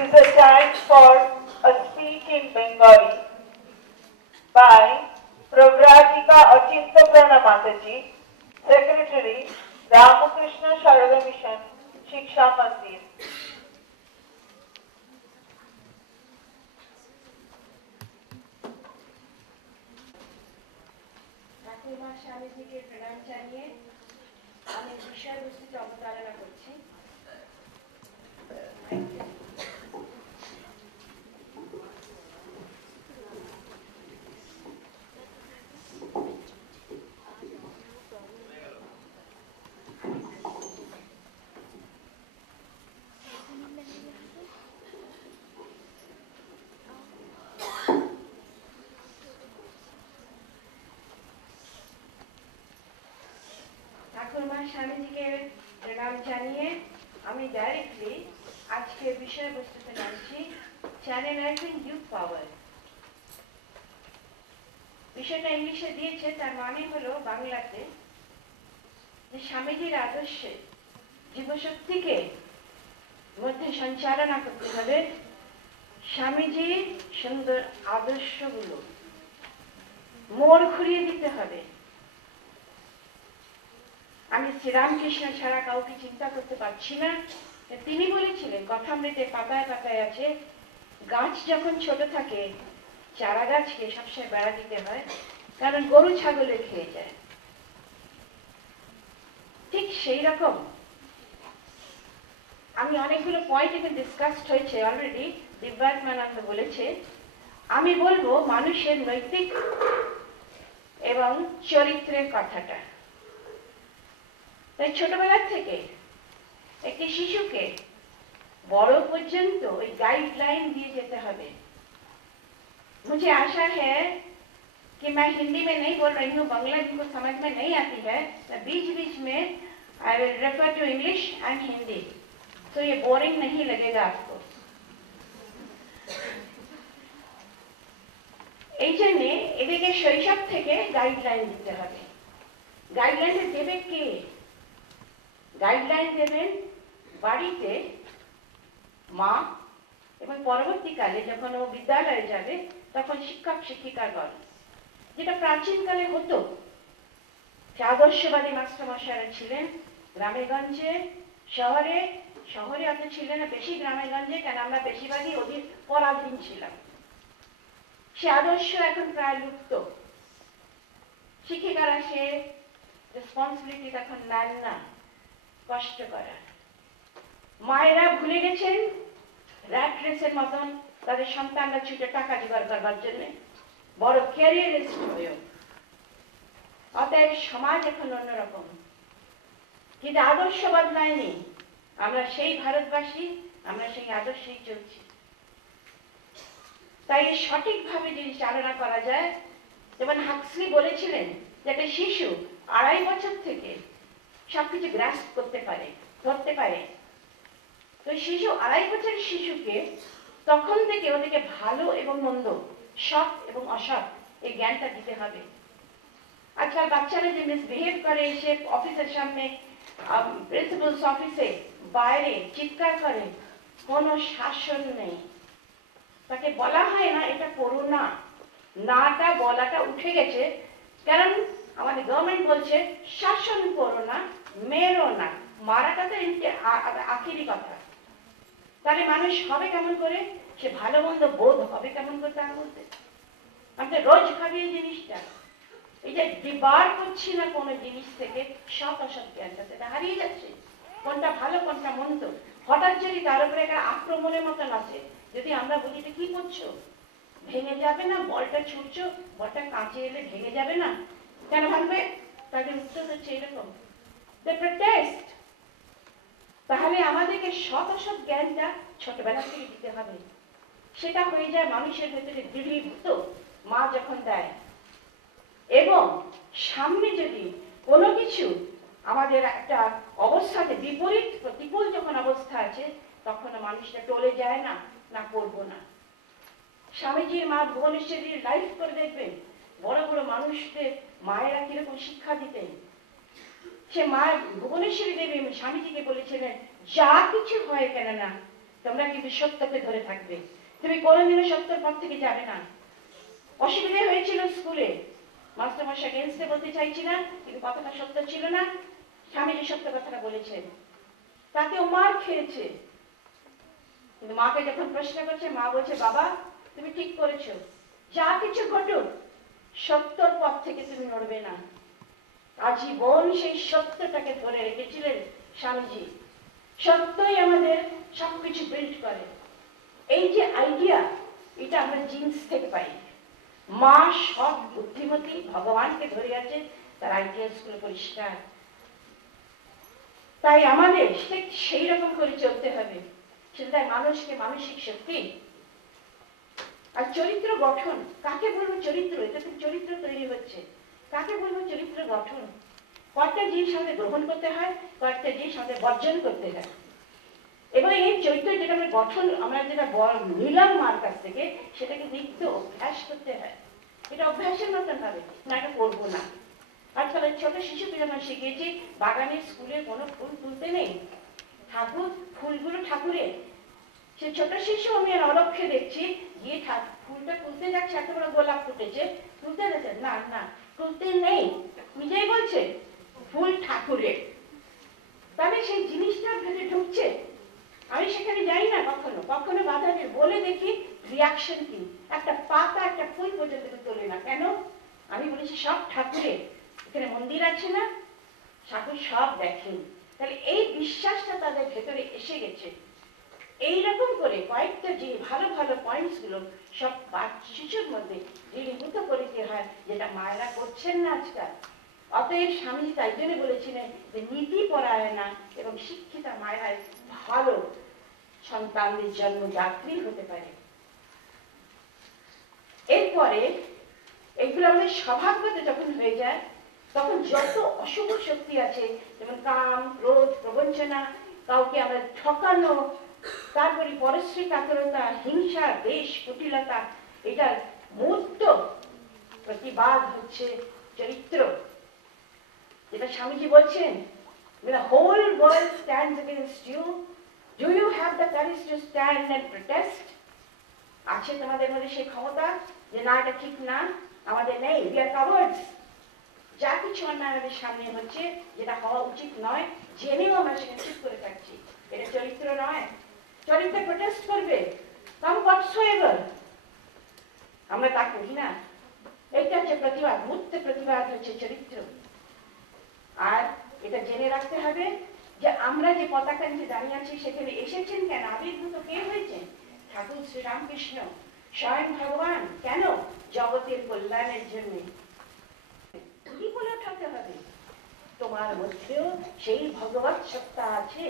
is a time for a speech in Bengali by Progratika Achintaprana Mataji, Secretary, Ramakrishna Sharada Mission, Shiksha Mandir. ঠাকুরমা স্বামীজিকে প্রণাম জানিয়ে আমি বিষয়বস্তুতে অবতারণা করছি। ঠাকুরমা স্বামীজিকে প্রণাম জানিয়ে আমি ডাইরেক্টলি আজকে বিষয়বস্তুতে যাচ্ছি, চ্যানেলাইজিং ইউথ পাওয়ার। বিষয়টা ইংলিশে দিয়েছে, তার মানে হলো বাংলাতে যে স্বামীজির আদর্শে জীবশক্তিকে মধ্যে সঞ্চালনা করতে হবে, স্বামীজির সুন্দর আদর্শগুলো মোড় ঘুরিয়ে দিতে হবে। আমি শ্রীরামকৃষ্ণ ছাড়া কাউকে চিন্তা করতে পারছি না। তিনি বলেছিলেন, কথামৃতে পাতায় পাতায় আছে, গাছ যখন ছোট থাকে চারা গাছকে সবসময় বেড়া দিতে হয়, কারণ গরু ছাগলে খেয়ে যায়। ঠিক সেই রকম আমি অনেকগুলো পয়েন্ট এখানে ডিসকাসড হয়েছে অলরেডি, দিব্যাত্মানন্দ বলেছে। আমি বলবো মানুষের নৈতিক এবং চরিত্রের কথাটা। তাই ছোটবেলা থেকে একটি শিশুকে বড় পর্যন্ত ওই গাইডলাइन দিয়ে যেতে হবে। मुझे आशा है कि मैं हिंदी में नहीं बोल रही हूँ, बांग्ला जिनको समझ में नहीं आती है, मैं बीच बीच में I will refer to English and Hindi, तो ये बोरिंग नहीं लगेगा आपको। এই জন্য এদিকে শৈশব থেকে গাইডলাইন দিতে হবে। গাইডলাইন দেবে কে? গাইডলাইন দেবেন বাড়িতে মা, এবং পরবর্তীকালে যখন ও বিদ্যালয়ে যাবে তখন শিক্ষক শিক্ষিকাগণ। যেটা প্রাচীনকালে হতো, আদর্শবাদী মাস্টারমশাইরা ছিলেন গ্রামে গঞ্জে, শহরে। শহরে অত ছিলেন না, বেশি গ্রামে গঞ্জে, কেন আমরা বেশিরভাগই ওদের পরাধীন ছিলাম। সে আদর্শ এখন প্রায় লুপ্ত। শিক্ষিকারা সে রেসপন্সিবিলিটি তখন নেন না কষ্ট করা। মায়েরা ভুলে গেছেন র্যাট রেসের মতন তাদের সন্তানরা ছুটে টাকা জোগাড় করবার জন্য বড় ক্যারিয়ারিস্ট হয়েও। অতএব সমাজ এখন অন্যরকম, কিন্তু আদর্শ বদলায়নি। আমরা সেই ভারতবাসী, আমরা সেই আদর্শেই চলছি। তাই সঠিকভাবে যদি চালনা করা যায়, যেমন হাক্সলি বলেছিলেন যে একটা শিশু 2.5 বছর থেকে সবকিছু গ্রাস্প করতে পারে, ধরতে পারে। তো শিশু 2.5 বছরের শিশুকে তখন থেকে ওদেরকে ভালো এবং মন্দ, সৎ এবং অসৎ এই জ্ঞানটা দিতে হবে। আজকাল বাচ্চারা যে মিসবিহেভ করে, এসে অফিসের সামনে, প্রিন্সিপালস অফিসে বাইরে চিৎকার করে, কোনো শাসন নেই। তাকে বলা হয় না এটা করো না, নাটা বলাটা উঠে গেছে। কারণ আমাদের গভর্নমেন্ট বলছে শাসন করো না, মেরো না। মারাটা তো আখেরি কথা। তাহলে মানুষ হবে কেমন করে? সে ভালো মন্দ বোধ হবে কেমন করে তার মধ্যে? আমি রোজ ভাবি এই জিনিসটা, এই যে ডিবার করছি না কোনো জিনিস থেকে, সৎ অসৎ জ্ঞানটা সেটা হারিয়ে যাচ্ছে। কোনটা ভালো কোনটা মন্দ, হঠাৎ যদি তার উপরে একটা আক্রমণের মতন আসে, যদি আমরা বলি এটা কি করছো, ভেঙে যাবে না, বলটা ছুটছো, বলটা কাঁচে এলে ভেঙে যাবে না, কেন ভাঙবে? তাদের উত্তর হচ্ছে এরকম, দে প্রটেস্ট। তাহলে আমাদেরকে সৎ অসৎ জ্ঞানটা ছোটবেলা থেকে দিতে হবে। সেটা হয়ে যায় মানুষের ভেতরে দৃঢ়ীভূত মা যখন দেয়। এবং সামনে যদি কোনো কিছু আমাদের একটা অবস্থাতে বিপরীত প্রতিকূল যখন অবস্থা আছে, তখন মানুষটা টলে যায় না, না করবো না। স্বামীজির মা ভুবনেশ্বরীর লাইফ করে দেখবেন, বড় বড় মানুষদের মায়েরা কিরকম শিক্ষা দিতেন। সে মা ভুবনেশ্বরী দেবী স্বামীজিকে বলেছিলেন, যা কিছু হয় কেন না তোমরা কিন্তু সত্যকে ধরে থাকবে, তুমি কোনোদিনও সত্যের পথ থেকে যাবে না। অসুবিধা হয়েছিল স্কুলে, মাস্টারমশাই এগেন্স্টে বলতে চাইছি না, কিন্তু কথাটা সত্য ছিল না। স্বামীজি সত্য কথাটা বলেছেন, তাতেও মার খেয়েছে। কিন্তু মাকে যখন প্রশ্ন করছে, মা বলছে, বাবা তুমি ঠিক করেছো, যা কিছু ঘটুক সত্যর পথ থেকে তুমি নড়বে না। আজীবন সেই সত্যটাকে ধরে রেখেছিলেন স্বামীজি। সত্যই আমাদের সবকিছু বিল্ড করে। এই যে আইডিয়া, এটা আমরা জিন্স থেকে পাই। মা সব বুদ্ধিমতী, ভগবানকে ধরে আছে, তার আইডিয়াস গুলো পরিষ্কার। তাই আমাদের ঠিক সেই রকম করে চলতে হবে। সেটা মানুষকে মানসিক শক্তি আর চরিত্র গঠন। কাকে বলবো চরিত্র? এটা তো চরিত্র তৈরি হচ্ছে। কাকে বলবো চরিত্র গঠন? কয়েকটা জিনিস আমাদের গ্রহণ করতে হয়, কয়েকটা জিনিস আমাদের বর্জন করতে হয়। এবং এই চরিত্র যেটা আমরা গঠন, আমরা যেটা নিলাম মার কাছ থেকে, সেটাকে নিত্য অভ্যাস করতে হয়। এটা অভ্যাসের মতন হবে না, এটা করবো না। আজকাল ছোট শিশুকে যখন শিখিয়েছি, বাগানে স্কুলে কোনো ফুল তুলতে নেই, ঠাকুর ফুলগুলো ঠাকুরের। সে ছোট শিশু আমি অলক্ষ্যে দেখছি, গিয়ে ফুলটা তুলতে যাচ্ছে, এত বড় গোলাপ ফুটেছে, তুলতে যাচ্ছে, না না তুলতে নেই, নিজেই বলছে ফুল ঠাকুরের। তবে সেই জিনিসটা ভেতরে ঢুকছে। আমি সেখানে যাই না, কখনো কখনো বাধা দিই, বলে দেখি রিয়াকশন কি। একটা পাতা, একটা ফুল পর্যন্ত তোলে না, কেন? আমি বলেছি সব ঠাকুরের, এখানে মন্দির আছে না, ঠাকুর সব দেখেন। তাহলে এই বিশ্বাসটা তাদের ভেতরে এসে গেছে। এইরকম করে কয়েকটা যে ভালো ভালো পয়েন্টস গুলো সব শিশুর মধ্যে দৃঢ়ীভূত করে দিতে হয়, যেটা মায়েরা করছেন না আজকাল। অতএব স্বামীজি তাই জন্য বলেছিলেন যে নীতি পরায়ণা এবং শিক্ষিতা মায়েরাই ভালো সন্তানদের জন্মদাত্রী হতে পারে। এরপরে এগুলো আমাদের স্বভাবগত যখন হয়ে যায়, তখন যত অশুভ শক্তি আছে, যেমন কাম, ক্রোধ, প্রবঞ্চনা, কাউকে আমরা ঠকানো, তারপরে পরশ্রী কাতরতা, হিংসা, দেশ, কুটিলতা, এটার মূর্ত প্রতিবাদ হচ্ছে চরিত্র। যেটা স্বামীজি বলছেন, when the whole world stands against you, do you have the courage to stand and protest? আছে তোমাদের মধ্যে সেই ক্ষমতা যে না, এটা ঠিক না, আমাদের নেই, we are cowards। যা কিছু অন্যায় আমাদের সামনে হচ্ছে, যেটা হওয়া উচিত নয়, জেনেও আমরা সেখানে চুপ করে থাকছি, এটা চরিত্র নয়। চরিত্র প্রোটেস্ট করবে, কাম হোয়াটসোএভার, আমরা তা করি না। এটা হচ্ছে প্রতিবাদ, মূর্ত প্রতিবাদ হচ্ছে চরিত্র। আর এটা জেনে রাখতে হবে যে আমরা যে পতাকা নিচে দাঁড়িয়ে আছি, সেখানে এসেছেন কেন, আবির্ভূত কে হয়েছেন? ঠাকুর শ্রীরামকৃষ্ণ, স্বয়ং ভগবান। কেন? জগতের কল্যাণের জন্য। কি বলে ওঠাতে হবে, তোমার মধ্যেও সেই ভগবৎ সত্তা আছে।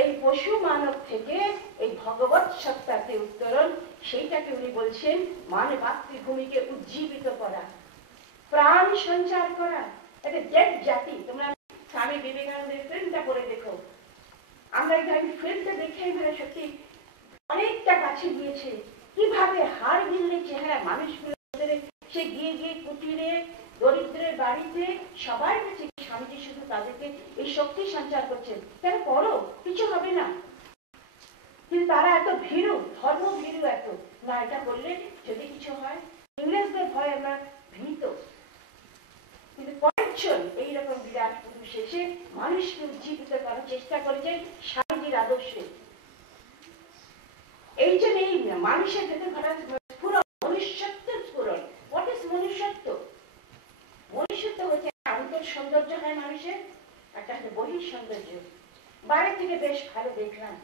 এই পশু মানব থেকে এই ভগবৎ সত্তাকে উত্তরণ, সেইটাকে উনি বলছেন মাতৃভূমিকে উজ্জীবিত করা, প্রাণ সঞ্চার করা। একটা ডেড জাতি। তোমরা স্বামী বিবেকানন্দের ফিল্মটা পড়ে দেখো, আমরা এই ফিল্মটা দেখে সত্যি অনেকটা কাছে গিয়েছে। কিভাবে হাড় গিললে চেহারা মানুষগুলো, সে গিয়ে গিয়ে কুটিরে, দরিদ্রের বাড়িতে, সবার কাছে স্বামীজি শুধু তাদেরকে এই শক্তি সঞ্চার করছেন, কেন করো, কিছু হবে না। কিন্তু তারা এত ভীরু, ধর্ম ভীরু এত, না এটা করলে যদি কিছু হয়, ইংরেজদের ভয় আমরা ভীত। কিন্তু কয়েকজন এইরকম বিরাট পুরুষ এসে মানুষকে উজ্জীবিত করার চেষ্টা করেছেন স্বামীজির আদর্শে। এই জন্য এই মানুষের ভেতর ঘটা মনুষ্যত্বের স্ফুরণ। হোয়াট ইজ মনুষ্যত্ব? মনুষ্যত্ব হচ্ছে অন্তর সৌন্দর্য হয় মানুষের, একটা হচ্ছে বহির সৌন্দর্য। বাইরে থেকে বেশ ভালো দেখলাম,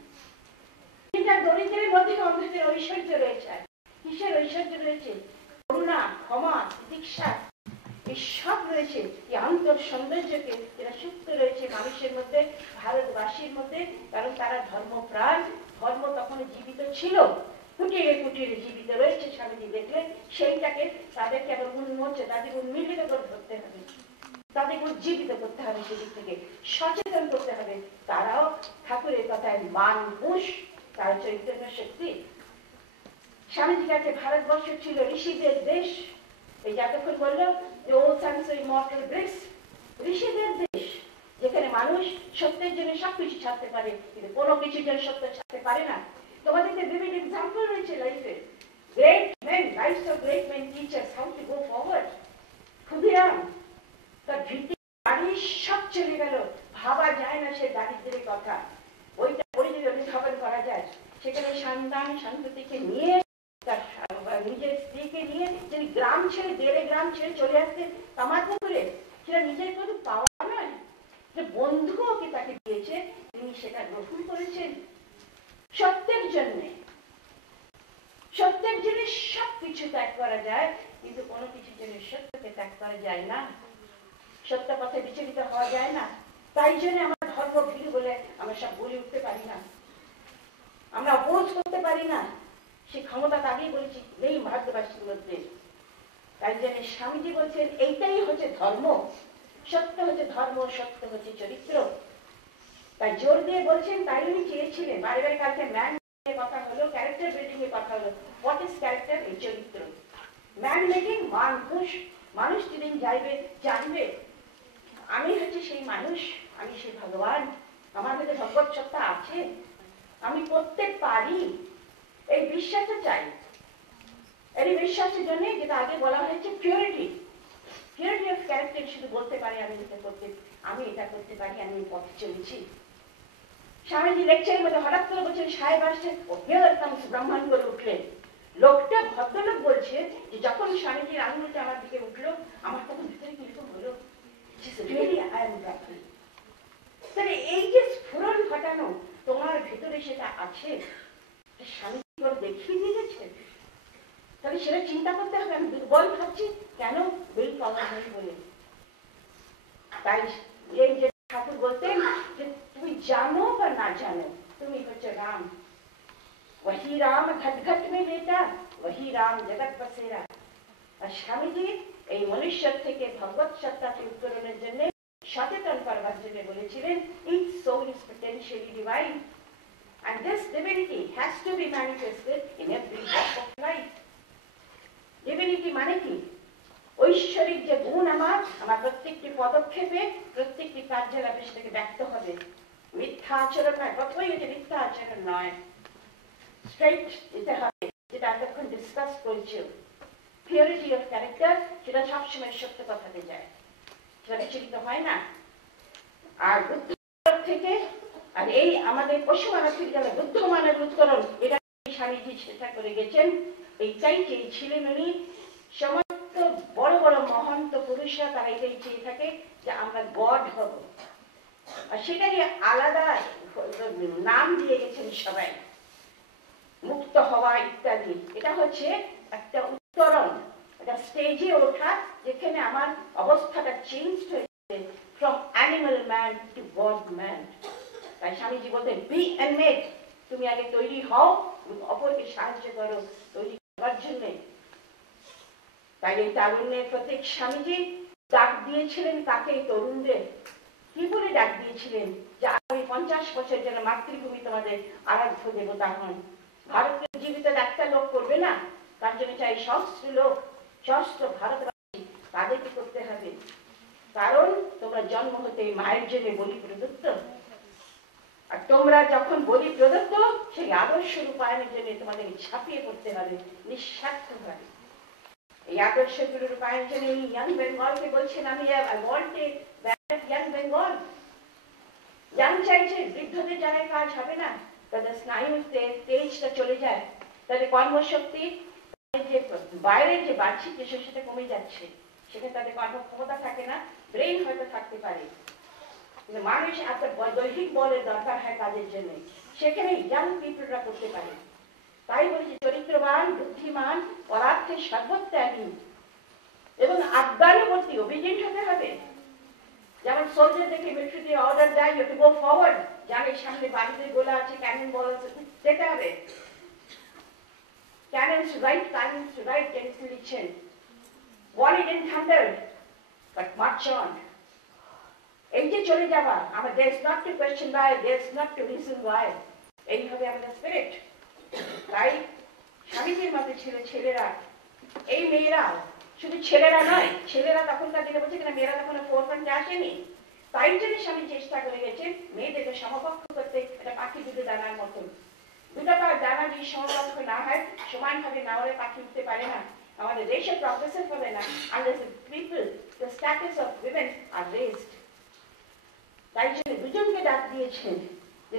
কিন্তু দরিদ্রের মধ্যে অন্ধদের ঐশ্বর্য রয়েছে। কিসের ঐশ্বর্য রয়েছে? করুণা, ক্ষমা, দীক্ষা, এই সব রয়েছে। এই অন্তর সৌন্দর্যকে যেটা সুপ্ত রয়েছে মানুষের মধ্যে, ভারতবাসীর মধ্যে, কারণ তারা ধর্মপ্রাণ। ধর্ম তখন জীবিত ছিল, কুটিরে কুটিরে জীবিত রয়েছে। স্বামীজি দেখলেন সেইটাকে, তাদেরকে আবার উন্মোচন, তাদেরকে উন্মিলিত করে ধরতে হবে, তাদেরকে উজ্জীবিত করতে হবে, সেদিক থেকে সচেতন করতে হবে। তারাও ঠাকুরের কথায় মানুষ, তার চৈতন্য শক্তি। স্বামীজির কাছে ভারতবর্ষ ছিল ঋষিদের দেশ। এই যতক্ষণ বললো যে ও সানস ইমর্টাল ব্লিস, ঋষিদের দেশ। যেখানে মানুষ সত্যের জন্য সবকিছু ছাড়তে পারে, কিন্তু কোনো কিছুর জন্য সত্য ছাড়তে পারে না। তোমাদেরকে বিভিন্ন এক্সাম্পল রয়েছে লাইফে। Great men, lifes of great men teach us how to go forward. Khudiram তার ভিত্তি বাড়ি সব চলে গেল, ভাবা যায় না সে দারিদ্রের কথা। ওইটা পড়ে যদি অনুধাবন করা যায়, সেখানে সন্তান সন্ততিকে নিয়ে, তার নিজের স্ত্রীকে নিয়ে যিনি গ্রাম ছেড়ে, দেড়ে গ্রাম ছেড়ে চলে আসতেন তামাকপুরে, সেটা নিজের কোনো পাওয়া নয়, যে বন্ধু ওকে তাকে দিয়েছে, তিনি সেটা গ্রহণ করেছেন সত্যের জন্যে। সত্যের জন্য সবকিছু ত্যাগ করা যায়, কিন্তু কোনো কিছুর জন্য সত্যকে ত্যাগ করা যায় না, সত্য পথে বিচলিত হওয়া যায় না। তাই জন্য আমার ধর্ম ভীরু বলে আমরা সব বলে উঠতে পারি না, আমরা অপোজ করতে পারি না, সে ক্ষমতা আগেই বলেছি নেই ভারতবাসীর মধ্যে। তাই জন্য স্বামীজি বলছেন এইটাই হচ্ছে ধর্ম, সত্য হচ্ছে ধর্ম, সত্য হচ্ছে চরিত্র। তাই জোর দিয়ে বলছেন, তাই উনি চেয়েছিলেন। বারে বারে কালকে ম্যান কথা হলো, ক্যারেক্টার বিল্ডিং এর কথা হলো। What is character? এই চরিত্র। ম্যান মেকিং, মানুষ যেদিন যাইবে জানবে আমি হচ্ছে সেই মানুষ, আমি সেই ভগবান, আমার মধ্যে ভগবত সত্তা আছে, আমি করতে পারি, এই বিশ্বাসটা চাই। এই বিশ্বাসের জন্য যেটা আগে বলা হয়েছে পিউরিটি, পিউরিটি অফ ক্যারেক্টার। শুধু বলতে পারি আমি এটা করতে পারি, আমি পথে চলেছি। স্বামীজি লেকচারের মধ্যে হঠাৎ করে বলছেন, সাহেব আসছে, ব্রাহ্মণ করে উঠলেন। লোকটা ভদ্রলোক বলছে যে যখন স্বামীজির আঙুলটা আমার দিকে উঠলো, আমার তখন ভিতরে কিরকম হলো, তাহলে এই যে স্ফুরণ ঘটানো তোমার ভেতরে সেটা আছে, স্বামীজি করে দেখিয়ে দিয়ে গেছে। তাহলে সেটা চিন্তা করতে হবে, আমি দুর্বল ভাবছি কেন, বিল পাওয়া নেই বলে। তাই এই যে ঠাকুর বলতেন যে তুমি জানো বা না জানো, তুমি হচ্ছে রাম। वही राम घट घट में लेटा, वही राम जगत बसेरा। আর স্বামীজি এই মনুষ্য থেকে ভগবত সত্তাকে উত্তরণের জন্য, সচেতন করবার জন্য বলেছিলেন, each soul is potentially divine and this divinity has to be manifested in every walk of life. Divinity মানে কি? ঐশ্বরিক যে গুণ আমার প্রত্যেকটি পদক্ষেপে, প্রত্যেকটি কার্যকলাপে সেটাকে ব্যক্ত হবে। মিথ্যা আচরণ নয়, প্রথমেই যে মিথ্যা আচরণ নয়, স্ট্রেইট যেতে হবে, যেটা এতক্ষণ ডিসকাস করছি। পিউরিটি অফ ক্যারেক্টার, সেটা সবসময় সত্য কথাতে যায়, সেটা বিচলিত হয় না। আর বুদ্ধ থেকে, আর এই আমাদের পশু মানব থেকে যারা বুদ্ধ মানব উত্তরণ, এটা স্বামীজি চেষ্টা করে গেছেন। এইটাই চেয়েছিলেন উনি। সমস্ত বড় বড় মহন্ত পুরুষরা তারা এটাই চেয়ে থাকে যে আমরা গড হব, আর সেটাকে আলাদা নাম দিয়ে গেছেন সবাই, মুক্ত হওয়া ইত্যাদি। এটা হচ্ছে একটা উত্তরণ, একটা স্টেজে ওঠা, যেখানে আমার অবস্থাটা চেঞ্জ হয়েছে from animal man to god man. তাই স্বামীজি বলতেন বি অ্যান্ড মেক, তুমি আগে তৈরি হও, অপরকে সাহায্য করো তৈরি করার জন্য। তাই এই তারুণ্যের প্রত্যেক স্বামীজি ডাক দিয়েছিলেন কাকে? তরুণদের। কি বলে ডাক দিয়েছিলেন? যে আগামী 50 বছর যেন মাতৃভূমি তোমাদের আরাধ্য দেবতা হন। ভারতীয় জীবিত একটা লোক করবে না, তার জন্য চাই সহস্র লোক, সহস্র ভারতবাসী, তাদেরকে করতে হবে। কারণ তোমরা জন্ম হতে মায়ের জন্য বলি প্রদত্ত, আর তোমরা যখন বলি প্রদত্ত, সেই আদর্শ রূপায়ণের জন্য তোমাদেরকে ঝাঁপিয়ে পড়তে হবে নিঃস্বার্থভাবে। এই আদর্শগুলো রূপায়ণের জন্য ইয়াং বেঙ্গলকে বলছেন, আমি ইয়াং বেঙ্গল। ইয়াং চাইছে, বৃদ্ধদের জানায় কাজ হবে না, তাদের স্নায়ু তেজটা চলে যায়, তাদের কর্মশক্তি যে বাইরের যে বাহ্যিক সেটা কমে যাচ্ছে, সেখানে তাদের কর্মক্ষমতা থাকে না। ব্রেন হয়তো থাকতে পারে, কিন্তু মানুষ এত দৈহিক বলের দরকার হয় কাজের জন্য, সেখানে ইয়াং পিপলরা করতে পারে। তাই বলছি চরিত্রবান, বুদ্ধিমান, পরার্থে সর্বত্যাগী এবং আজ্ঞানুবর্তী, ওবিডিয়েন্ট হতে হবে। যেমন সোলজার দেখে মিলিটারি অর্ডার দেয়, ইউ টু গো ফরওয়ার্ড, জানে সামনে বাড়িতে গোলা আছে, ক্যানন বল আছে, যেতে হবে। Cannons to right, লিখছেন, Wallet and thunder, but march on. এই যে চলে যাওয়া, আমার there is not to question why, there is not to reason why, এই হবে আমাদের স্পিরিট। তাই স্বামীজির মতে ছিল ছেলেরা, এই মেয়েরা, শুধু ছেলেরা নয়, ছেলেরা তখনকার দিনে বলছে কিনা মেয়েরা তখন ফোরফ্রন্টে আসেনি, তাই জন্য স্বামী চেষ্টা করে গেছেন মেয়েদেরকে সমকক্ষ করতে, এটা পাখি দুটো ডানার মতন। দুটো ডানা যদি সমকক্ষ না হয়, সমানভাবে না হলে পাখি উঠতে পারে না। আমাদের দেশে প্রফেসর হবে না unless the people, the status of women are raised. তাই জন্য দুজনকে ডাক দিয়েছেন যে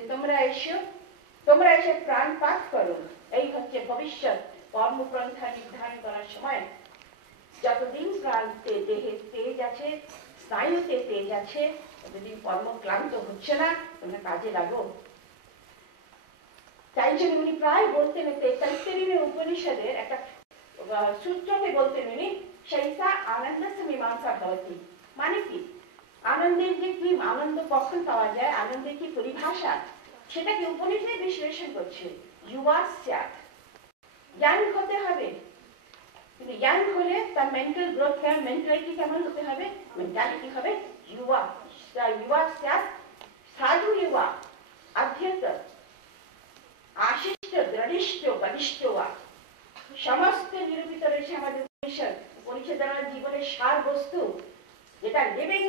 তোমরা এসে প্রাণপাত করো। এই হচ্ছে ভবিষ্যৎ কর্মপন্থা নির্ধারণ করার সময়। যতদিন প্রান্তে দেহে তেজ আছে, স্নায়ুতে তেজ আছে, ততদিন কর্মক্লান্ত হচ্ছে না, তোমরা কাজে লাগো। তাই জন্য উনি প্রায় বলতেন, তৈত্তরীয় উপনিষদের একটা সূত্রকে বলতেন উনি, শৈসা আনন্দস্য মীমাংসা ভবতি। মানে কি? আনন্দের যে কি আনন্দ কখন পাওয়া যায়, আনন্দের কি পরিভাষা, সেটাকে উপনিষদে বিশ্লেষণ করছে। যুবা স্যাত, জ্ঞান হতে হবে, কিন্তু জ্ঞান হলে তার মেন্টাল গ্রোথ, মেন্টালিটি কেমন হতে হবে? মেন্টালিটি হবে যুবা স্যাত, সাধু যুবা, আধ্যাত্ম, আশিষ্ট, দৃঢ়িষ্ঠ, বলিষ্ঠ। সমস্ত নিরূপিত রয়েছে আমাদের উপনিষদ। উপনিষদ দ্বারা জীবনের সার বস্তু, যেটা লিভিং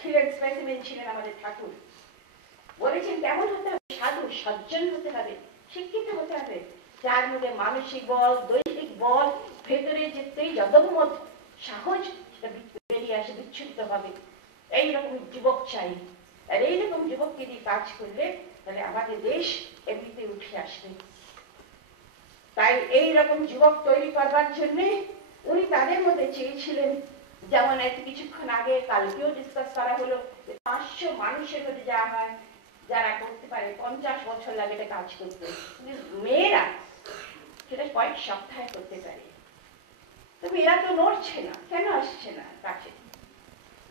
ছিলেন, স্পেসিমেন ছিলেন আমাদের ঠাকুর। বলেছেন কেমন হতে হবে? সাধু, সজ্জন হতে হবে, শিক্ষিত হতে হবে, যার মধ্যে মানসিক বল, দৈহিক বল, ভেতরে যে তেজ, অদম্য সাহস, সেটা বেরিয়ে আসে, বিচ্ছুরিত হবে। এইরকম যুবক চাই। আর এইরকম যুবককে দিয়ে কাজ করলে তাহলে আমাদের দেশ এমনিতে উঠে আসবে। তাই এইরকম যুবক তৈরি করবার জন্য উনি তাদের মধ্যে চেয়েছিলেন, যেমন কিছুক্ষণ আগে কালকেও ডিসকাস করা হলো, 500 মানুষের মধ্যে যা হয়, যারা করতে পারে 50 বছর লাগে এটা কাজ করতে, মেয়েরা সেটা কয়েক সপ্তাহে করতে পারে। তো মেয়েরা তো নড়ছে না, কেন আসছে না কাছে?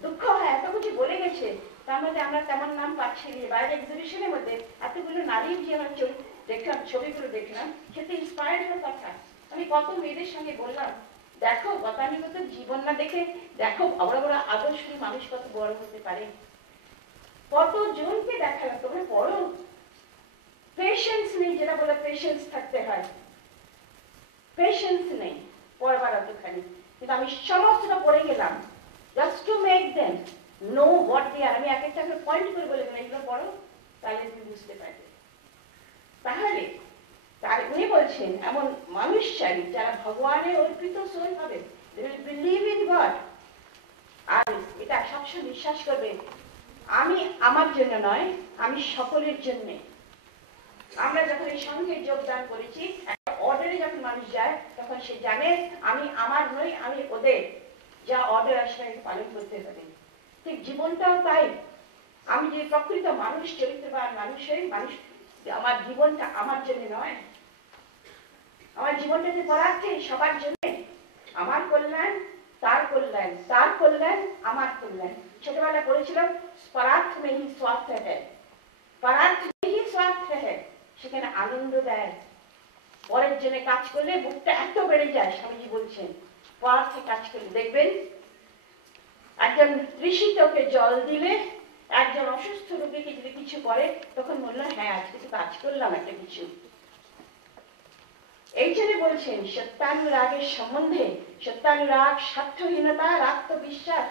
দুঃখ হয়, এত কিছু বলে গেছে, তার মধ্যে আমরা তেমন নাম পাচ্ছি না। বাইরে এক্সিবিশনের মধ্যে এতগুলো নারীর যে আমরা দেখলাম, ছবিগুলো দেখলাম, সেটা ইন্সপায়ার্ড হওয়ার কথা। আমি কত মেয়েদের সঙ্গে বললাম, দেখো গতানুগত জীবন না দেখে দেখো বড় বড় আদর্শী মানুষ কত বড় হতে পারে। কত জনকে দেখালাম, তোমরা পড়ো। পেশেন্স নেই, যেটা বলে পেশেন্স থাকতে হয়, পেশেন্স নেই পড়বার অতখানি। কিন্তু আমি সমস্তটা পড়ে গেলাম just to make them know what they are. আমি এক একটা করে পয়েন্ট করে বলে গেলাম, এগুলো পড়ো, তাহলে তুমি বুঝতে পারবে। তাহলে তার উনি বলছেন এমন মানুষ চাই যারা ভগবানের অর্পিত সোল হবে, they will believe in God, আর এটা সবসময় বিশ্বাস করবে আমি আমার জন্য নয়, আমি সকলের জন্য। আমরা যখন এই সঙ্গে যোগদান করেছি, একটা অর্ডারে যখন মানুষ যায়, তখন সে জানে আমি আমার নই, আমি ওদের। যা অর্ডার আসবে পালন করতে হবে। ঠিক জীবনটাও তাই। আমি যে প্রকৃত মানুষ, চরিত্রবান মানুষ হই, মানুষ, আমার জীবনটা আমার জন্য নয়, আমার জীবনটা যে পরার্থে সবার জন্য। আমার কল্যাণ, তার কল্যাণ, তার কল্যাণ, আমার কল্যাণ। ছোটবেলা পড়েছিলাম, পরার্থ में ही स्वार्थ है, পরার্থ में ही स्वार्थ है। সেখানে আনন্দ দেয়। পরের জন্য কাজ করলে বুকটা এত বেড়ে যায়। স্বামীজি বলছেন পরার্থে কাজ করলে দেখবেন, একজন তৃষিতকে জল দিলে, একজন অসুস্থ রোগীকে যদি কিছু করে, তখন বললো হ্যাঁ আজকে তো কাজ করলাম একটা কিছু। এই জন্য বলছেন সত্যানুরাগের সম্বন্ধে, সত্যানুরাগ, স্বার্থহীনতা, আত্মবিশ্বাস,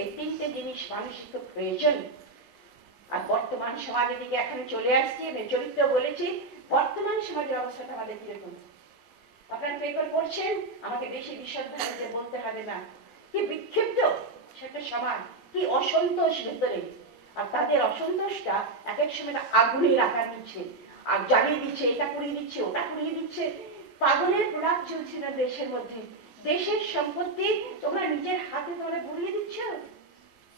এই তিনটে জিনিস মানুষের খুব প্রয়োজন। আর বর্তমান সমাজের দিকে এখন চলে আসছি, চরিত্র বলেছি, বর্তমান সমাজের অবস্থাটা আমাদের কিরকম। আপনারা পেপার পড়ছেন, আমাকে বেশি বিশদভাবে বলতে হবে না। কি বিক্ষিপ্ত সেটা সমাজ, কি অসন্তোষ ভেতরে। আর তাদের অসন্তোষটা এক এক সময় আগুনের আকার নিচ্ছে, আর জ্বালিয়ে দিচ্ছে, এটা পুড়িয়ে দিচ্ছে, ওটা পুড়িয়ে দিচ্ছে। পাগলের প্রলাপ চলছিল দেশের মধ্যে। দেশের সম্পত্তি তোমরা নিজের হাতে তোমরা গুড়িয়ে দিচ্ছ,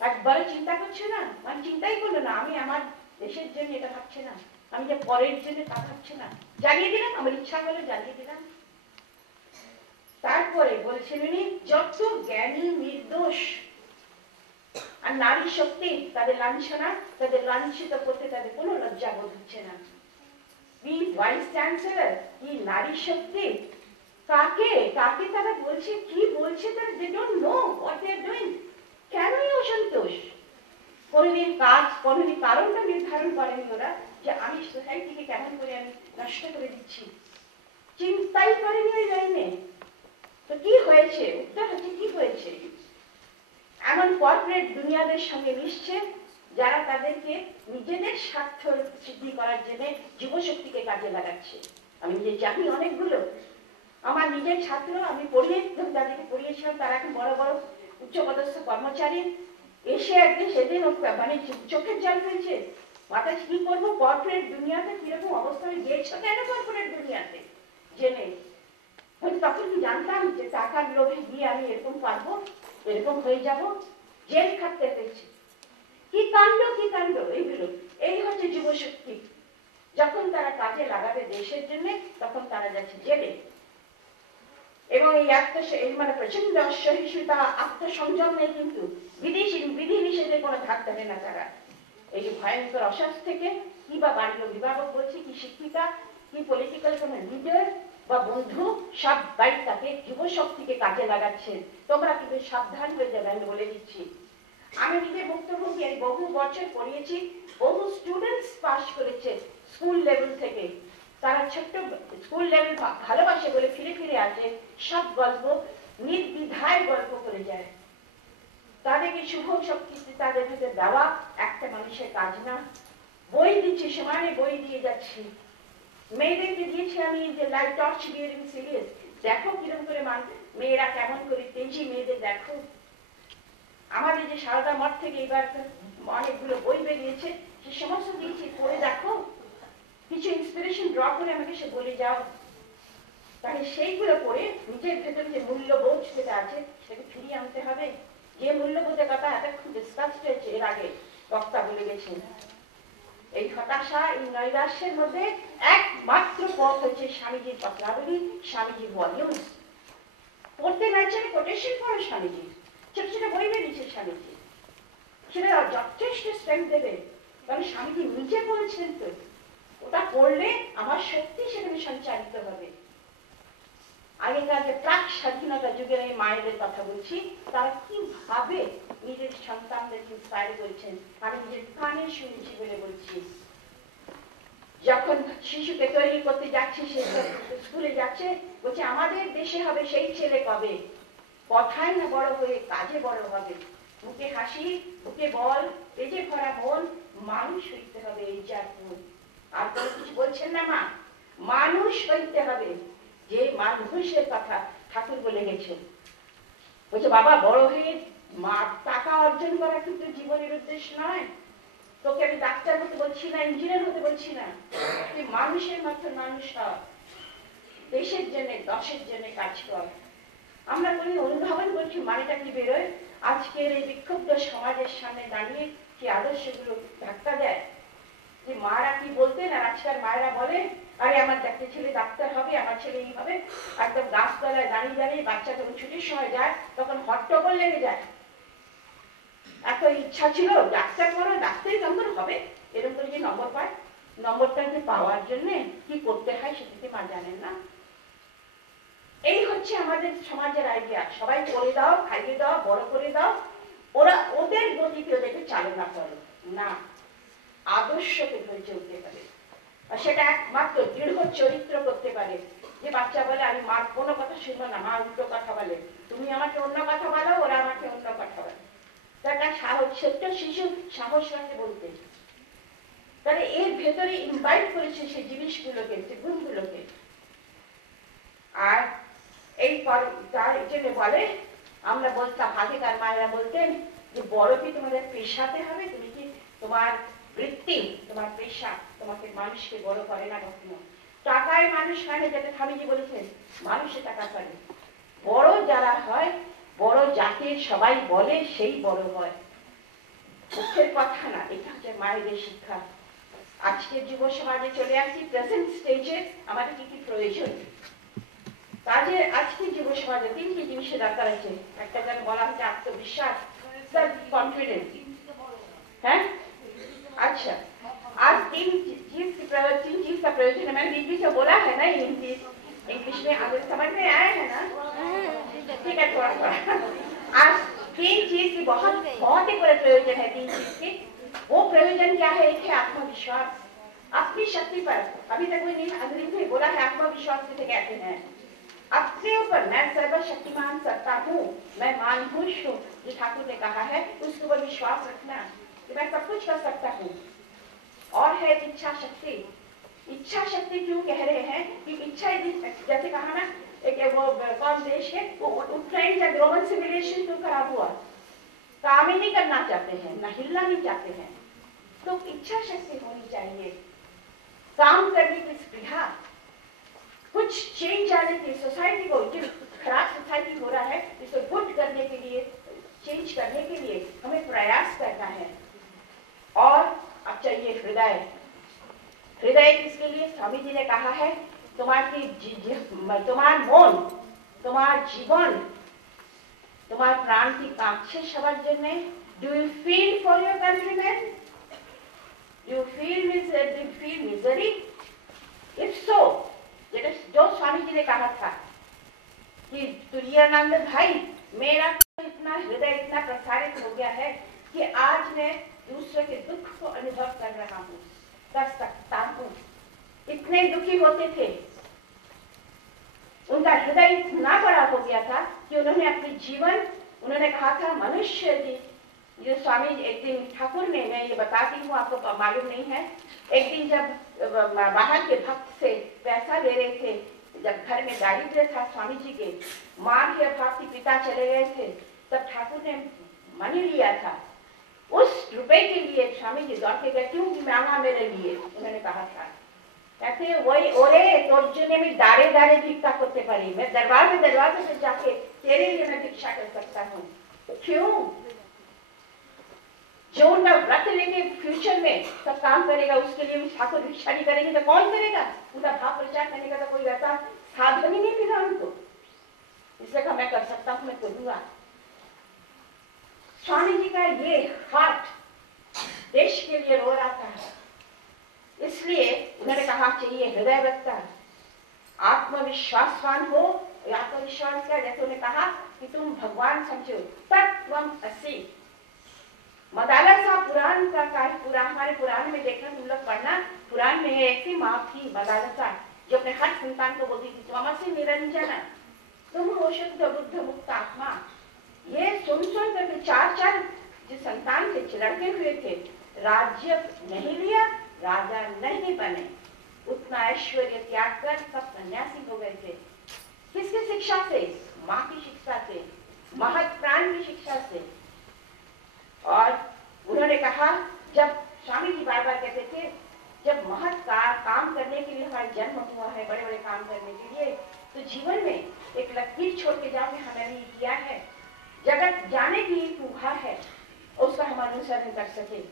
একবার চিন্তা করছো না। মানে চিন্তাই করলো না, আমি আমার দেশের জন্য এটা ভাবছে না, আমি যে পরের জন্য তা ভাবছে না, জ্বালিয়ে দিলাম, আমার ইচ্ছা হলো জ্বালিয়ে দিলাম। তারপরে বলছেন উনি, যত জ্ঞানী নির্দোষ আর নারী শক্তি, তাদের লাঞ্ছনা, তাদের লাঞ্ছিত করতে তাদের কোনো লজ্জা বোধ হচ্ছে না। ভাইস চ্যান্সেলর কি নারী শক্তি, কাকে কাকে তারা বলছে, কি বলছে তারা, they don't know what they are doing। কেনই অসন্তোষ? কোনদিন কাজ, কোনদিন কারণটা নির্ধারণ করেনি ওরা, যে আমি সোসাইটিকে কেমন করে আমি নষ্ট করে দিচ্ছি, চিন্তাই করেনি ওই লাইনে। তো কি হয়েছে? উত্তর হচ্ছে কি হয়েছে? এমন কর্পোরেট দুনিয়াদের সঙ্গে মিশছে যারা তাদেরকে নিজেদের স্বার্থ সিদ্ধি করার জন্য যুবশক্তিকে কাজে লাগাচ্ছে। আমি যে জানি অনেকগুলো, আমার নিজের ছাত্র, আমি পড়িয়ে যাদেরকে পড়িয়েছিলাম তারা এখন বড় বড় উচ্চপদস্থ কর্মচারী, এসে একদিন সেদিন মানে চোখের জল ফেলছে, মাথায় কি করবো, কর্পোরেট দুনিয়াতে কিরকম অবস্থা হয়ে গেছে কেন কর্পোরেট দুনিয়াতে জেনে। তখন কি জানতাম যে টাকার লোভে গিয়ে আমি এরকম পারবো, এরকম হয়ে যাব, জেল খাটতে হয়েছে। কি কাণ্ড এইগুলো। এই হচ্ছে যুবশক্তি। যখন তারা কাজে লাগাবে দেশের জন্য তখন তারা যাচ্ছে জেলে। এবং এই মানে প্রচন্ড অসহিষ্ণুতা, আত্মসংযম নেই, কিন্তু বিধি নিষেধে কোনো ধার দেবে না তারা। এই যে ভয়ঙ্কর অশ্বাস থেকে কি বা বাড়ির অভিভাবক বলছে, কি শিক্ষিকা, কি পলিটিক্যাল কোনো লিডার বা বন্ধু, সব বাড়ি তাকে যুবশক্তিকে কাজে লাগাচ্ছে। তোমরা কিন্তু সাবধান হয়ে যাবে, আমি বলে দিচ্ছি। আমি নিজের বক্তব্যে বহু বছর পড়িয়েছি, বহু স্টুডেন্টস পাস করেছে স্কুল লেভেল থেকে। তারা ছোট্ট স্কুল লেভেল ভালোবাসে বলে ফিরে ফিরে আসে, সব গল্প নির্দ্বিধায় গল্প করে যায়। তাদেরকে শুভ শক্তি তাদের ভিতরে দেওয়া একটা মানুষের কাজ না। বই দিচ্ছি, সমানে বই দিয়ে যাচ্ছি। মেয়েদেরকে দিয়েছি আমি যে লাইট টর্চ বিয়ারিং সিরিয়াস, দেখো কিরকম করে মেয়েরা কেমন করে তেজি, মেয়েদের দেখো। আমাদের যে সারদা মঠ থেকে এবার অনেকগুলো বই বেরিয়েছে, সে সমস্ত দিয়েছি, পড়ে দেখো, কিছু ইন্সপিরেশন ড্র করে আমাকে সে বলে যাও। তাহলে সেইগুলো পড়ে নিজের ভেতরে যে মূল্যবোধ যেটা আছে সেটাকে ফিরিয়ে আনতে হবে। যে মূল্যবোধের কথা এতক্ষণ ডিসকাস হয়েছে, এর আগে বক্তা বলে গেছেন। এই হতাশা, এই নৈরাশ্যের মধ্যে একমাত্র পথ হচ্ছে স্বামীজির পত্রাবলী, স্বামীজির ভলিউমস। পড়তে না চাই কোটেশন পড়ো স্বামীজির, ছোট ছোট বই বেরিয়েছে স্বামীজি, সেটা যথেষ্ট স্ট্রেংথ দেবে। কারণ স্বামীজি নিজে বলছেন তো, ওটা পড়লে আমার শক্তি সেখানে সঞ্চারিত হবে। আগেকার যে প্রাক স্বাধীনতা যুগের এই মায়েদের কথা বলছি, তারা কিভাবে নিজের সন্তানদেরকে ইন্সপায়ার করেছেন, আমি নিজের কানে শুনেছি বলে বলছি। যখন শিশুকে তৈরি করতে যাচ্ছে, সে স্কুলে যাচ্ছে, বলছে আমাদের দেশে হবে সেই ছেলে কবে, কথায় না বড় হয়ে কাজে বড় হবে, বুকে হাসি, বুকে বল, পেটে ভরা মন, মানুষ হইতে হবে, এই জাতীয়। আর কোনো কিছু বলছেন না মা, মানুষ হইতে হবে। যে মানুষের কথা ঠাকুর বলে গেছেন। বলছে বাবা বড় হয়ে টাকা অর্জন করা কিন্তু জীবনের উদ্দেশ্য নয়। তোকে আমি ডাক্তার হতে বলছি না, ইঞ্জিনিয়ার হতে বলছি না, তুই মানুষের মাত্র মানুষ হ, দেশের জন্য দশের জন্য কাজ কর। আমরা কোন অনুধাবন করছি মানেটা কি বেরোয়, আজকের এই বিক্ষুব্ধ সমাজের সামনে দাঁড়িয়ে কি আদর্শগুলো ধাক্কা দেয়। যে মারা কি বলতেন আর আজকাল মায়েরা বলে, আরে আমার একটা ছেলে ডাক্তার হবে, আমার ছেলে এই হবে। একদম গাছতলায় দাঁড়িয়ে দাঁড়িয়ে বাচ্চা যখন ছুটির সময় যায় তখন হট্টগোল লেগে যায়। এত ইচ্ছা ছিল ডাক্তার করো, ডাক্তারি নম্বর হবে, এরকম করে যে নম্বর পায়, নম্বরটাকে পাওয়ার জন্য কি করতে হয় সেটাকে মা জানেন না। এই হচ্ছে আমাদের সমাজের আইডিয়া, সবাই করে দাও, খাইয়ে দাও, বড় করে দাও, ওরা ওদের গতিতে ওদেরকে চালনা করো না, আদর্শকে ধরে চলতে পারে। আর সেটা একমাত্র দৃঢ় চরিত্র করতে পারে। যে বাচ্চা বলে আমি মার কোনো কথা শুনবো না, মা উল্টো কথা বলে, তুমি আমাকে অন্য কথা বলো, ওরা আমাকে অন্য কথা বলে, তার সাহস, ছোট্ট শিশু সাহস রাখে বলতে। তাহলে এর ভেতরে ইনভাইট করেছে সেই জিনিসগুলোকে, সেই গুণগুলোকে। আর এই তার জন্য বলে, আমরা বলতাম আগেকার মায়েরা বলতেন যে বড় কি তোমাদের পেশাতে হবে, তুমি কি তোমার বৃত্তি, তোমার পেশা তোমাকে মানুষকে বড় করে না কখনো। টাকায় মানুষ হয় না, যেটা স্বামীজি বলেছেন, মানুষে টাকা করে। বড় যারা হয়, বড় যাকে সবাই বলে সেই বড় হয়, মুখের কথা না। এটা হচ্ছে মায়েদের শিক্ষা। আজকের যুব সমাজে চলে আসছি, প্রেজেন্ট স্টেজে আমাদের কি কি প্রয়োজন। কাজে আজকের যুব সমাজে তিনটি জিনিসের দরকার আছে। একটা যেন বলা হচ্ছে আত্মবিশ্বাস, সেলফ কনফিডেন্স। হ্যাঁ, अच्छा, आज तीन चीज का प्रयोजन है। मैंने बीच बीच में बोला है ना हिंदी इंग्लिश में, आगे समझ में आया है ना? ठीक है, थोड़ा थोड़ा। आज तीन चीज की बहुत बहुत ही बड़ा प्रयोजन है। तीन चीज की, वो प्रयोजन क्या है? एक है आत्मविश्वास, अपनी शक्ति पर। अभी तक मैंने अंग्रेजी में बोला है आत्मविश्वास किसे कहते हैं। अपने ऊपर मैं सर्वशक्तिमान सत्ता हूँ, मैं मानहुष हूँ, जो ठाकुर ने कहा है, उसके ऊपर विश्वास रखना कि मैं सब कुछ कर सकता हूँ। और है इच्छा शक्ति। इच्छा शक्ति क्यों कह रहे हैं कि इच्छा, जैसे कहा ना, एक वो कौन देश है वो यूक्रेन जब रोमन सिविलाइजेशन क्यों खराब हुआ, काम ही नहीं करना चाहते हैं, ना हिलना नहीं चाहते हैं। तो इच्छा शक्ति होनी चाहिए, काम करने की स्पृहा, कुछ चेंज आने की, सोसाइटी को, जो खराब सोसाइटी हो रहा है इसको गुड करने के लिए, चेंज करने के लिए हमें प्रयास करना है। और अब चाहिए हृदय। हृदय किसके लिए? स्वामी जी ने कहा है तुम्हार मन, तुम्हार जीवन, तुम्हार प्राण की कांक्षे शब्द जिनने, do you feel for your countryman? Do you feel misery? If so, जो स्वामी जी ने कहा था कि तुरानंद भाई, मेरा इतना हृदय इतना प्रसारित हो गया है कि आज मैं दूसरे के दुख को अनुभव कर रहा हूँ, कर सकता हूँ। इतने दुखी होते थे, उनका हृदय इतना बड़ा हो गया था कि उन्होंने अपने जीवन, उन्होंने कहा था मनुष्य जी, ये स्वामी एक दिन ठाकुर ने, मैं ये बताती हूँ आपको मालूम नहीं है, एक दिन जब बाहर के भक्त से पैसा ले रहे थे, जब घर में दारिद्र्य था स्वामी जी के, माँ भी अभाव थी, पिता चले गए थे, तब ठाकुर ने मनी लिया था। उस रुपए के लिए स्वामी जी दौड़ के गए, क्यों मांगा मेरे लिए? उन्होंने कहा था, कहते वही ओरे तोर जने में दारे दारे भिक्षा करते पड़ी, मैं दरवाजे से जाके तेरे लिए मैं भिक्षा कर सकता हूँ। क्यों? जो उनका व्रत लेके फ्यूचर में सब काम करेगा, उसके लिए भी ठाकुर भिक्षा नहीं करेंगे तो कौन करेगा? उनका भाव प्रचार करने का तो कोई वैसा साधन ही नहीं मिला उनको, इसलिए कहा मैं कर सकता हूँ, मैं करूंगा। स्वामी जी का ये हार्ट देश के लिए रो रहा था, इसलिए उन्होंने कहा चाहिए हृदयवत्ता, आत्मविश्वासवान हो। आत्मविश्वास का, जैसे उन्होंने कहा कि तुम भगवान समझो, तत्वम असि। मदालसा पुराण का हमारे पुराण में देखना, तुम लोग पढ़ना, पुराण में एक ही माँ थी मदालसा, जो अपने हर संतान को बोलती थी त्वमसि निरंजन, तुम हो शुद्ध बुद्ध मुक्त आत्मा। ये सुन करके चार जो संतान थे, लड़के हुए थे, राज्य नहीं लिया, राजा नहीं बने, उतना ऐश्वर्य त्याग कर सब सन्यासी हो गए थे। किसकी शिक्षा से? माँ की शिक्षा से, महत प्राण की शिक्षा से। और उन्होंने कहा, जब स्वामी जी बार बार कहते थे, जब महत काम करने के लिए हमारा जन्म हुआ है, बड़े बड़े काम करने के लिए, तो जीवन में एक लकीर छोड़ के जाओ कि हमने ये किया है, जगत जाने की ऊहा है, उसका हम अनुसरण कर सके।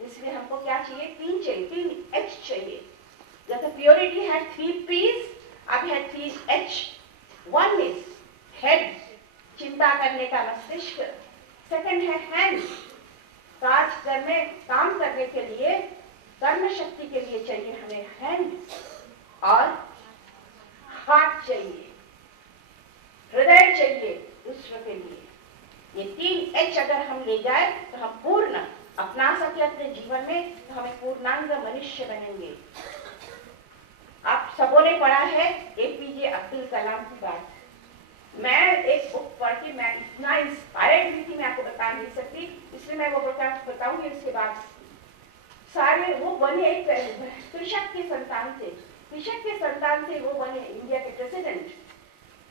इसलिए हमको क्या चाहिए? तीन चाहिए, 3 H चाहिए। जैसे प्योरिटी है 3 P's, अब है 3 H। 1 is हेड, चिंता करने का मस्तिष्क। सेकंड है हैंड, काम करने के लिए, कर्म शक्ति के लिए चाहिए हमें हैंड। और हार्ट चाहिए, हृदय चाहिए दूसरों के लिए। ये 3 H अगर हम ले जाए तो हम पूर्ण अपना सके अपने जीवन में, तो हमें पूर्णांग मनुष्य बनेंगे। आप सबों ने पढ़ा है APJ अब्दुल कलाम की बात। मैं एक बुक पढ़ के मैं इतना इंस्पायर्ड हुई थी, मैं आपको बता नहीं सकती, इसलिए मैं वो बताऊंगी उसके बाद। सारे वो बने, एक कृषक के संतान थे, कृषक के संतान से वो बने इंडिया के प्रेसिडेंट।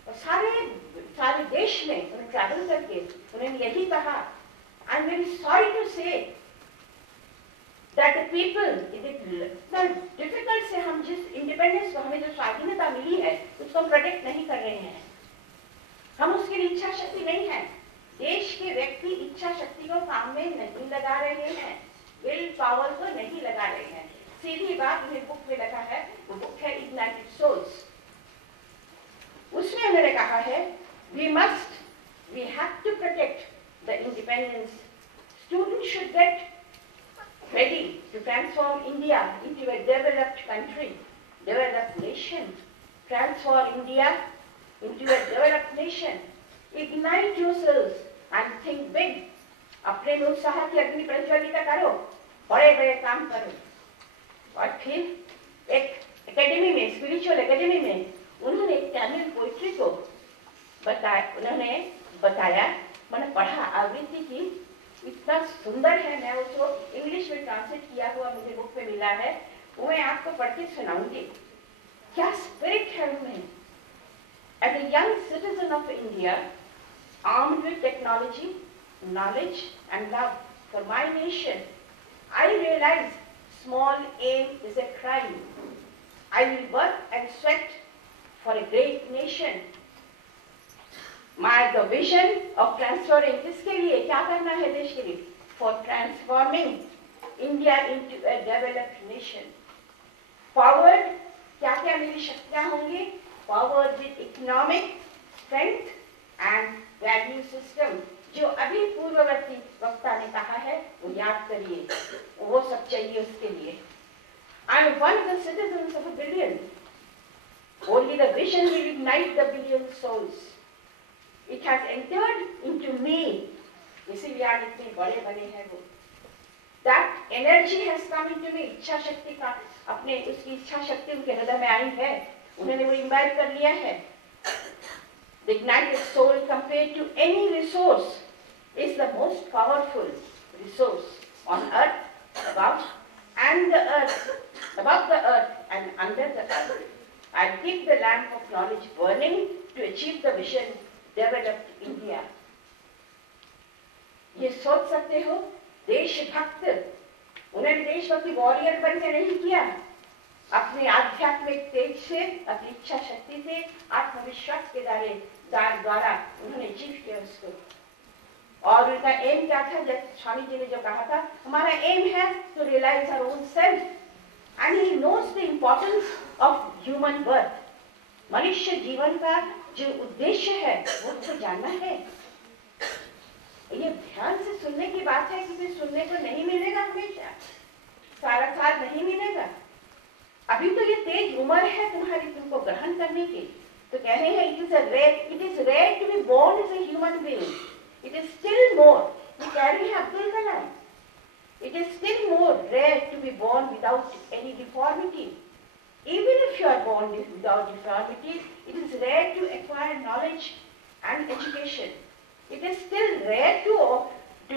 और सारे देश में उन्हें ट्रैवल करके उन्होंने यही कहा, I am very sorry to say that the people, इतना डिफिकल्ट से हम जिस इंडिपेंडेंस को, हमें जो स्वाधीनता मिली है, उसको प्रोटेक्ट नहीं कर रहे हैं। हम उसके लिए इच्छा शक्ति नहीं है। देश के व्यक्ति इच्छा शक्ति को काम में नहीं लगा रहे हैं, विल पावर को नहीं लगा रहे हैं। सीधी बात उन्हें बुक में लगा है, वो बुक है इग्नाइटेड सोल्स। उसमें उन्होंने कहा है, we have to protect the independence. Students should get ready to transform India into a developed country, developed nation. Transform India into a developed nation. Ignite yourselves and think big. अपने में उत्साह की अग्नि प्रज्वलित करो, बड़े बड़े काम करो। और फिर एक एकेडमी में, स्पिरिचुअल एकेडमी में उन्होंने तमिल पोइट्री को उन्होंने बताया, मैंने पढ़ा, आवृत्ति की, इतना सुंदर है। मैं उसको इंग्लिश में ट्रांसलेट किया हुआ मुझे बुक पे मिला है, वो मैं आपको पढ़ के सुनाऊंगी। क्या स्पिरिट है उनमें। As a young citizen of India, armed with technology, knowledge and love for my nation, I realize small aim is a crime. I will work and sweat for a great nation. The vision of transferring, किसके लिए क्या करना है देश के लिए? For transforming India into a developed nation. Forward, क्या क्या मेरी शक्तियां होंगी? Forward with economic strength and value system. जो अभी पूर्ववर्ती वक्ता ने कहा है वो याद करिए, वो सब चाहिए उसके लिए। I am one of the citizens of a billion. Only the vision will ignite the billion souls. It has entered into me. इसीलिए आज इतने बड़े बने हैं वो। That energy has come into me. इच्छा शक्ति का अपने उसकी इच्छा शक्ति उनके हृदय में आई है, उन्होंने वो इम्बाइब कर लिया है। The ignited soul compared to any resource is the most powerful resource on earth, above the earth and under the earth. I keep the lamp of knowledge burning to achieve the vision, developed India. ये सोच सकते हो, देशभक्त, उन्होंने देशभक्ति warrior बन के नहीं किया, अपने आध्यात्मिक तेज से, अपनी इच्छा शक्ति से, आत्मविश्वास के द्वारा उन्होंने जीव किया उसको। और उनका एम क्या था? जब स्वामी जी ने जो कहा था, हमारा एम है to realize our own self, and he knows the importance of human birth. मनुष्य जीवन का जो उद्देश्य है वो तो जानना है। ये ध्यान से सुनने की बात है, क्योंकि सुनने को नहीं मिलेगा हमेशा, सारा साल नहीं मिलेगा। अभी तो ये तेज उम्र है तुम्हारी, तुमको ग्रहण करने की। तो कह रहे हैं it is rare to be born as a human being. It is still more, ये कह रहे हैं Abdul Kalam, it is still more rare to be born without any deformity. Even if you are born without deformity, it is rare to acquire knowledge and education. It is still rare to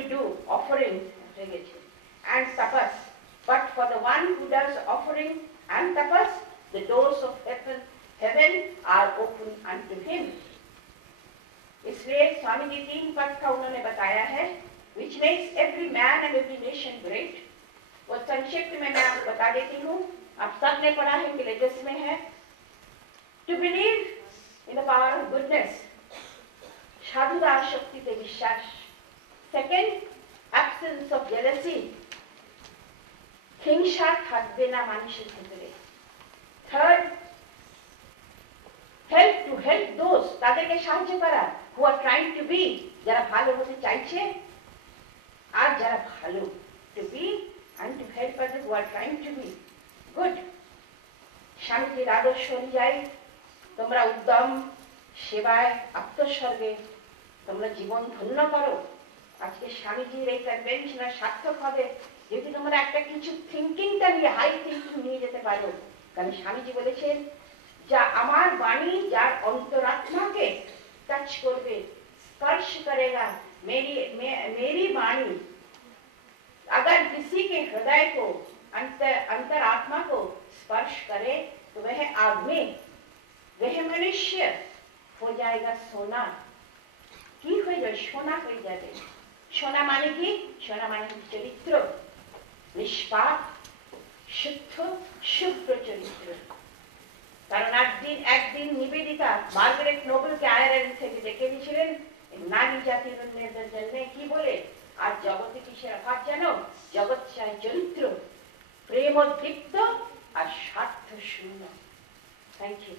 do offerings and tapas. But for the one who does offering and tapas, the doors of heaven are open unto him. इसलिए स्वामी जी 3 पद का उन्होंने बताया है, which makes every man and every nation great. वो संक्षिप्त में मैं आपको बता देती हूँ, आप सब ने पढ़ा है कि लेटेस्ट में है। To believe in the power of goodness, साधुता शक्ति पे विश्वास। Second, absence of jealousy, হিংসা থাকবে না মানুষের ভিতরে। Third, help to help those, তাদেরকে সাহায্য করা, who are trying to be, যারা ভালো হতে চাইছে আর যারা ভালো, to be and to help others who are trying to be good. শান্তির আদর্শ অনুযায়ী তোমরা উদ্যম, সেবায়, আত্মোৎসর্গে তোমরা জীবন ধন্য করো। আজকে স্বামীজির এই কনভেনশন সার্থক হবে যদি তোমরা একটা কিছু থিঙ্কিংটা নিয়ে, হাই থিঙ্কিং নিয়ে যেতে পারো। কারণ স্বামীজি বলেছেন, যা আমার বাণী যার অন্তরাত্মাকে टच করবে, स्पर्श करेगा, मेरी वाणी अगर किसी के हृदय को, अंतरात्मा को स्पर्श करे तो वह आदमी, वह मनुष्य हो जाएगा सोना। কি হয়ে যাবে? সোনা হয়ে যাবে। সোনা মানে কি? সোনা মানে চরিত্র, নিষ্পাপ, শুদ্ধ, শুভ্র চরিত্র। কারণ একদিন নিবেদিতা মার্গারেট নোবেলকে আয়ারল্যান্ড থেকে ডেকে দিয়েছিলেন নারী জাতির উন্নয়নের জন্য। কি বলে? আর জগতে কিসের অভাব জানো? জগৎ চাই চরিত্র, প্রেমোদ্দীপ্ত আর স্বার্থ শূন্য। Thank you.